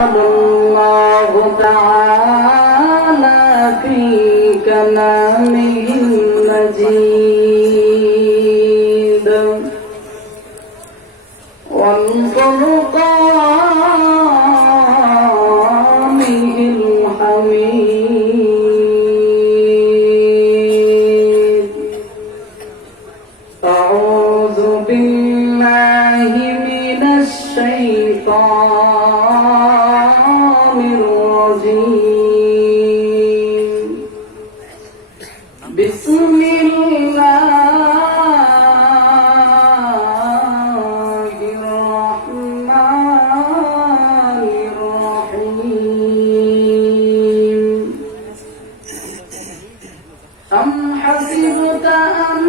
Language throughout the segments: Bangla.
الله تعالى في كلامه المجيد والفرقانه الحميد. أعوذ بالله من الشيطان الرجيم. بسم الله الرحمن الرحيم. أم حسبت أن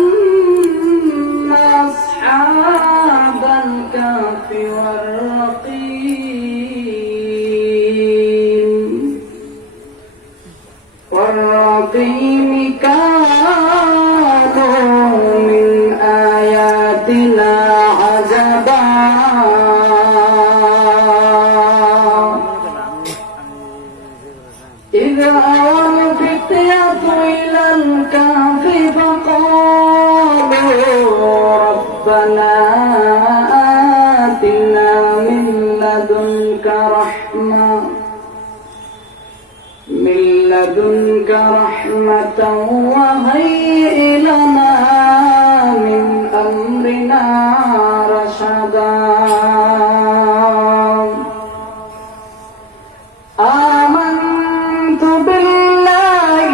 أصحاب الكهف والرقيم كانوا من آياتنا عجبا إذ أوى الفتية إلى الكهف فقالوا ربنا آتنا من لدنك رحمة وهيئ لنا من أمرنا رشدا. آمنت بالله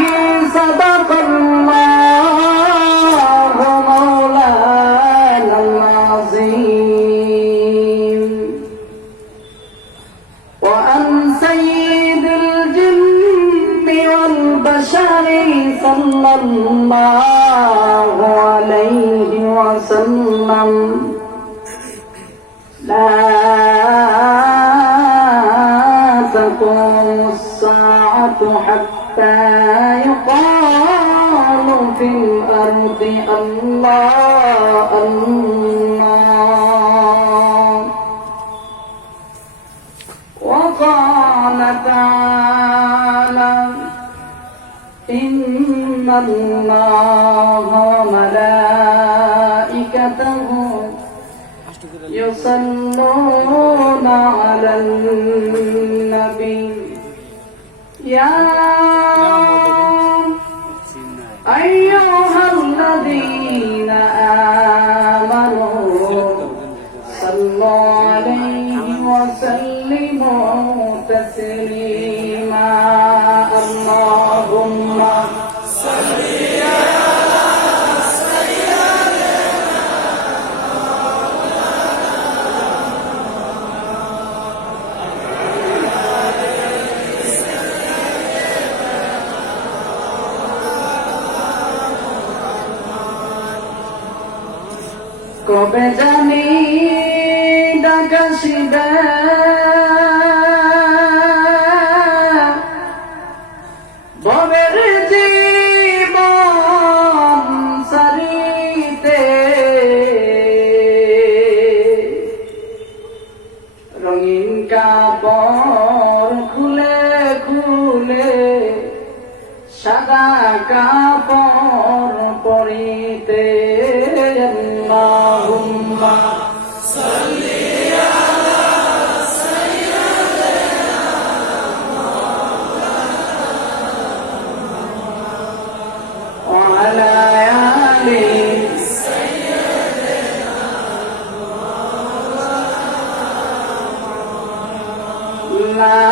صدق الله مولانا العظيم وأن سيد الجن والبشر صلى الله عليه وسلم لا تقوم الساعة حتى يقال في الأرض الله الله. وقال تعالى إن الله وملائكته يصلون على النبي يا أيها الذين آمنوا صلوا عليه وسلموا تسليما. اللهم صل على سيدنا কবে জানি ডাকাশিদা ভবের জীবন সারিতে রঙিন কাপড় খুলে খুলে সাদা কাপড় পরিতে আল্লাহুম্মা সাল্লি আলা সাইয়্যিদিনা ওয়া আলা আলি সাইয়্যিদিনা লা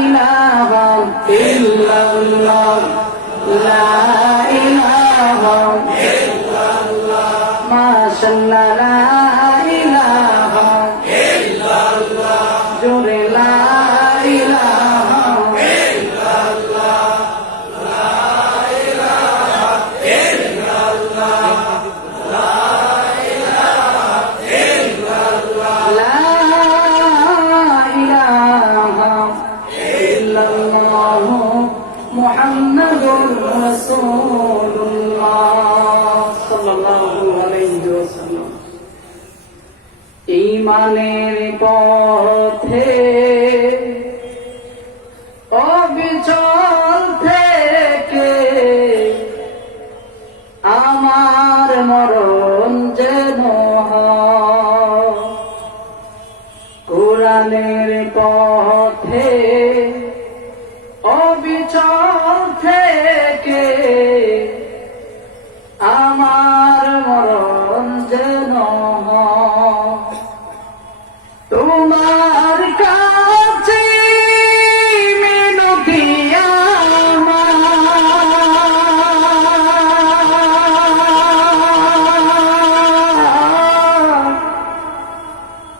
ইলাহা ইল্লাল্লাহ লা ইলাহা ইল্লাল্লাহ মাশাআল্লাহ লা ইলাহা ইল্লাল্লাহ জোরে লা ইলাহা ইল্লাল্লাহ লা ইলাহা ইল্লাল্লাহ লা ইলাহা ইল্লাল্লাহ লা ইলাহা ইল্লাল্লাহ মুহাম্মাদুর রাসূলুল্লাহ সাল্লাল্লাহু আলাইহি ওয়াসাল্লাম। ঈমানের পথে পথে অবিচল থেকে আমার মরণ যেন হয়। তোমার কাছে মিনতি আমার,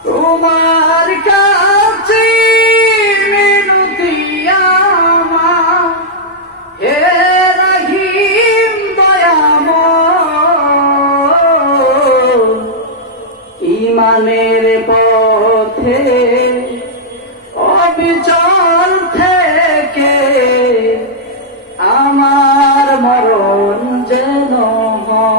তোমার কাছে মিনতি আমার, হে রহিম দয়াময়। ঈমানের পথে অবিচল থেকে আমার মরণ যেন হয়।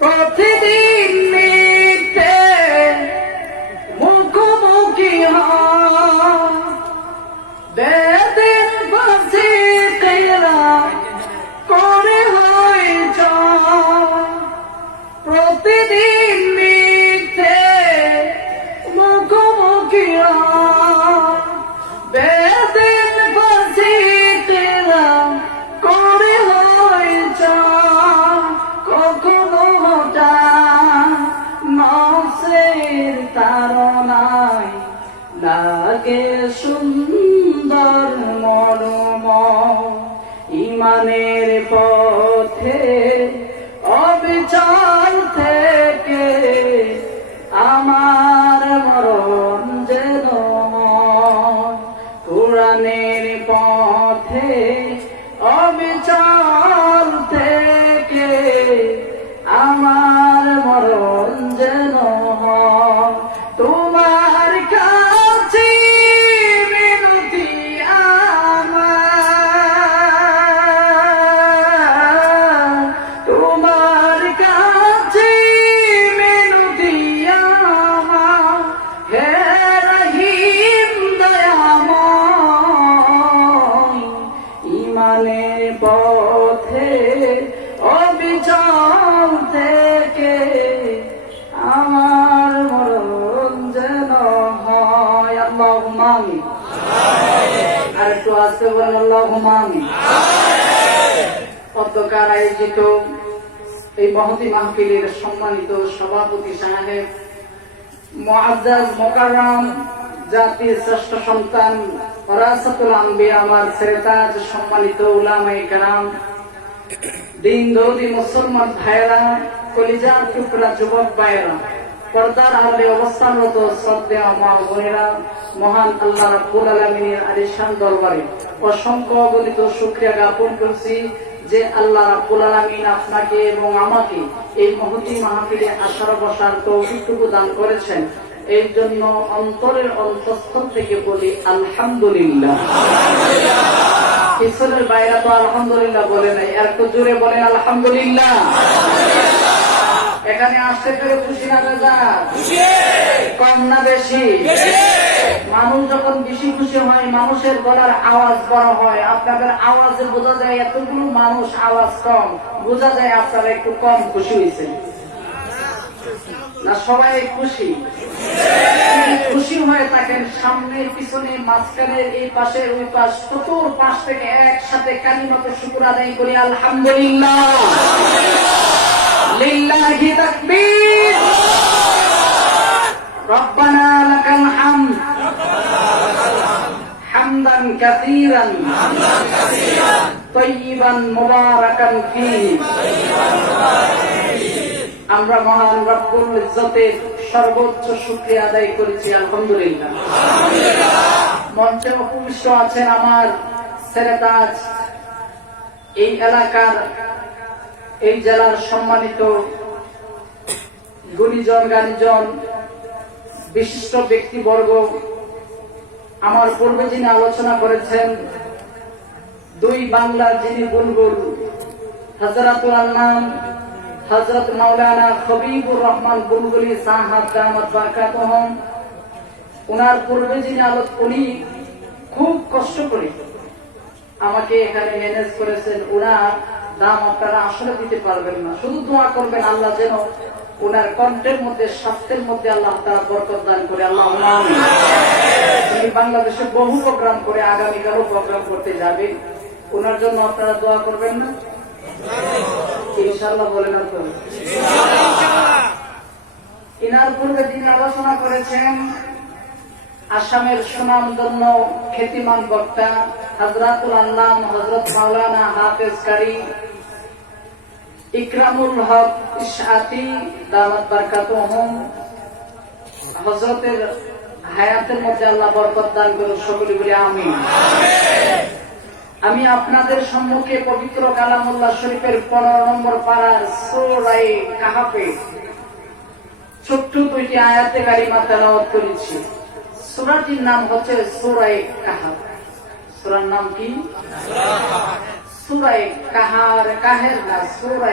প্রতিদিন নিতে মুখোমুখি হয় বেদিন বাসি কেরাত করে হয় জয়। প্রতিদিন নিতে মুখোমুখি হয় বেদিন বাসি কেরাত করে হয় জয়। কখনো হঠাৎ নফসের তাড়নায় লাগে সুন্দর মনোময়। ঈমানের পথে অবিচল থেকে আমার মরণ যেন হয়। কুরআনের পথে অবিচল থেকে আমার মরণ যেন হয়। তোমার কাছে মিনতি আমার, তোমার কাছে মিনতি আমার, হে রহিম দয়াময়। ঈমানের পথে অবিচল থেকে আমার মরণ যেন হয়। আল্লাহুম্মা আমিন। আর একটু আসতে বলেন আল্লাহুম্মা আমিন। অধ্যকার আয়োজিত এই মহতি মাহফিলের সম্মানিত সভাপতি সাহেব, মুআজ্জাজ মুকাররম জাতির শ্রেষ্ঠ সন্তান ওয়ারাসাতুল আম্বিয়া আমার সেরেতাজ সম্মানিত উলামায়ে কেরাম, দিন দৌদি মুসলমান ভাইয়েরা, কলিজার টুকরা যুবক ভাইয়েরা, পর্দার আড়ালে অবস্থানরত শ্রদ্ধেয় মা বোনেরা, মহান আল্লাহ রাব্বুল আলামিনের আলিশান দরবারে অসংখ্য অগণিত শুকরিয়া জ্ঞাপন করছি যে আল্লাহ রাব্বুল আলামিন আপনাকে এবং আমাকে এই মহতি মাহফিলে আসার বসার তৌফিকটুকু দান করেছেন। এই জন্য অন্তরের অন্তঃস্থল থেকে বলি আলহামদুলিল্লাহ। পিছনের বাইরা তো আলহামদুলিল্লাহ বলে নাই, আর একটু জোরে বলেন আলহামদুলিল্লাহ। এখানে আসতে পেরে খুশি না দাদা? কম না বেশি? মানুষ যখন বেশি খুশি হয় মানুষের গলার আওয়াজ বড় হয়। আপনাদের আওয়াজে বোঝা যায় এতগুলো মানুষ আওয়াজ কম, বোঝা যায় আপনারা একটু কম খুশি হয়েছে না? সবাই খুশি? খুশি হয়ে থাকেন সামনের পিছনে মাঝখানের এই পাশে ওই পাশ, চতুর পাশ থেকে একসাথে কালিমাতে শুকর আদায় করি আলহামদুলিল্লাহ। লিল্লাহি তাকবীর, রব্বানা লাকাল হামদ হামদান কাসীরান তাইয়িবান মুবারাকান ফীহি। আমরা মহান রব্বুল ইজ্জতের সর্বোচ্চ শুকরিয়া আদায় করেছি আলহামদুলিল্লাহ। মঞ্চে উপবিষ্ট আছেন আমার সেরেতাজ, এই এলাকার এই জেলার সম্মানিত গুণীজন জ্ঞানীজন বিশিষ্ট ব্যক্তিবর্গ। আমার পূর্বে যিনি আলোচনা করেছেন, দুই বাংলার যিনি বুলবুল, হযরতুল আল্লাম হযরত মাওলানা খবিবুর রহমান বুলবুলি সাহাব দামাত বারাকাতুহুম, ওনার পূর্বে যিনি উনি খুব কষ্ট করে আমাকে এখানে ম্যানেজ করেছেন। ওনার দাম আপনারা আসলে দিতে পারবেন না, শুধু দোয়া করবেন আল্লাহ যেন ওনার কণ্ঠের মধ্যে স্বাস্থ্যের মধ্যে আল্লাহ তাআলা বরকত দান করে। আল্লাহ উনি বাংলাদেশে বহু প্রোগ্রাম করে, আগামীকালও প্রোগ্রাম করতে যাবে। ওনার জন্য আপনারা দোয়া করবেন না ইনশাআল্লাহ? বলেন না তো? ইনার পূর্বে তিনি আলোচনা করেছেন আসামের সুনামধন্য খ্যাতিমান বক্তা হযরতুল আল্লাম হযরত মাওলানা হাফেজ কারি ইকরামুল হক ইশআতি দাওয়াত বারাকাতুহুম। হযরতের হায়াতের মধ্যে আল্লাহ বরকত দান করুন, সকলে বলি আমিন। আমি আপনাদের সম্মুখে পবিত্র কালামুল্লাহ শরীফের 15 নম্বর পারার সূরা কাহাফে ছোট্ট 2টি আয়াতে কারিমা তেলাওয়াত করেছি। সূরাটির নাম হচ্ছে সূরা কাহাফ। সূরার নাম কি? সূরা কাহার, কাহের না, সূরা